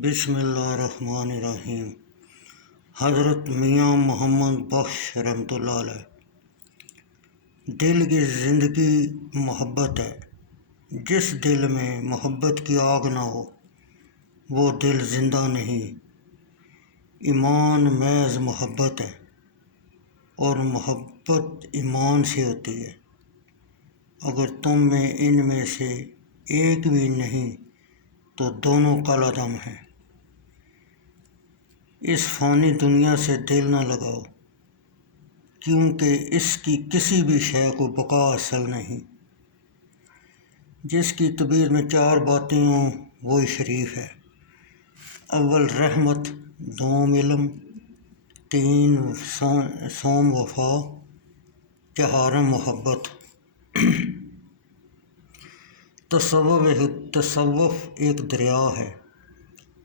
بسم اللہ الرحمن الرحیم۔ حضرت میاں محمد بخش رحمۃ اللہ علیہ۔ دل کی زندگی محبت ہے، جس دل میں محبت کی آگ نہ ہو وہ دل زندہ نہیں۔ ایمان محض محبت ہے اور محبت ایمان سے ہوتی ہے۔ اگر تم میں ان میں سے ایک بھی نہیں تو دونوں کالعدم ہیں۔ اس فانی دنیا سے دل نہ لگاؤ، کیونکہ اس کی کسی بھی شے کو بقا حاصل نہیں۔ جس کی طبیعت میں چار باتیں ہوں وہی شریف ہے۔ اول رحمت، دوم علم، تین سوم وفا، چہارم محبت۔ تصوف ایک دریا ہے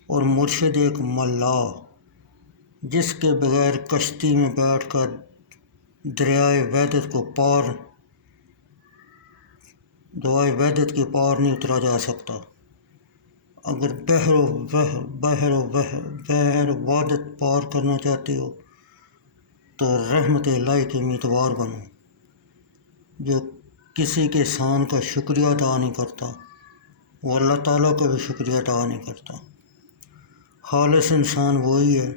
اور مرشد ایک ملا، جس کے بغیر کشتی میں بیٹھ کر دریائے وحدت کے پار نہیں اترا جا سکتا۔ اگر بحر وحدت پار کرنا چاہتے ہو تو رحمت الہی کے امیدوار بنو۔ جو کسی کے احسان کا شکریہ ادا نہیں کرتا وہ اللہ تعالیٰ کا بھی شکریہ ادا نہیں کرتا۔ خالص انسان وہی ہے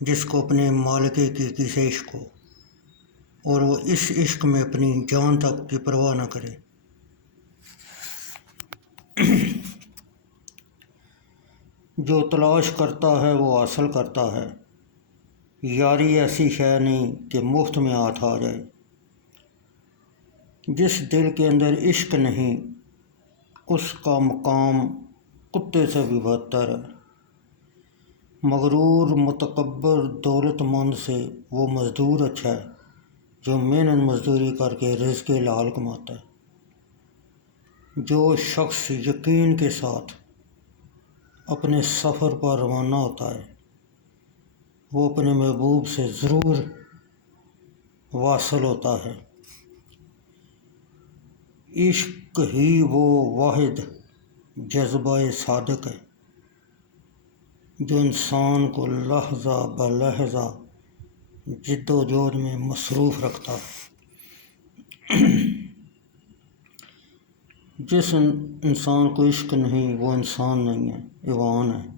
جس کو اپنے مالک کی سے عشق ہو اور وہ اس عشق میں اپنی جان تک کی پرواہ نہ کرے۔ جو تلاش کرتا ہے وہ حاصل کرتا ہے۔ یاری ایسی شے نہیں کہ مفت میں ہاتھ آ جائے۔ جس دل کے اندر عشق نہیں اس کا مقام کتے سے بھی بدتر ہے۔ مغرور متکبر دولت مند سے وہ مزدور اچھا ہے جو محنت مزدوری کر کے رزق حلال کماتا ہے۔ جو شخص یقین کے ساتھ اپنے سفر پر روانہ ہوتا ہے وہ اپنے محبوب سے ضرور واصل ہوتا ہے۔ عشق ہی وہ واحد جذبہ صادق ہے جو انسان کو لحظہ بلحظہ جد و جہد میں مصروف رکھتا ہے۔ جس انسان کو عشق نہیں وہ انسان نہیں ہے، حیوان ہے،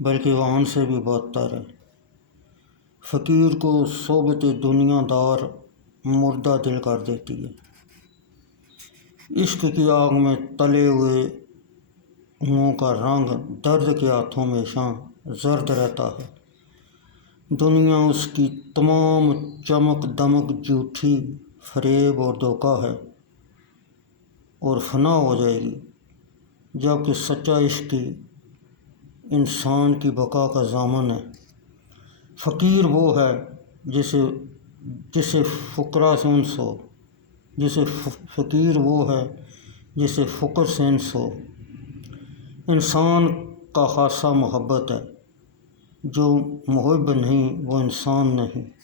بلکہ حیوان سے بھی بدتر ہے۔ فقیر کو صحبت دنیا دار مردہ دل کر دیتی ہے۔ عشق کی آگ میں تلے ہوئے منہ کا رنگ درد کے ہاتھوں میں زرد رہتا ہے۔ دنیا اس کی تمام چمک دمک جھوٹی فریب اور دھوکہ ہے اور فنا ہو جائے گی، جبکہ سچا عشق انسان کی بقا کا ضامن ہے۔ فقیر وہ ہے جسے فقراء سے انس ہو، فقیر وہ ہے جسے فقر سے انس ہو۔ انسان کا خاصہ محبت ہے، جو محب نہیں وہ انسان نہیں۔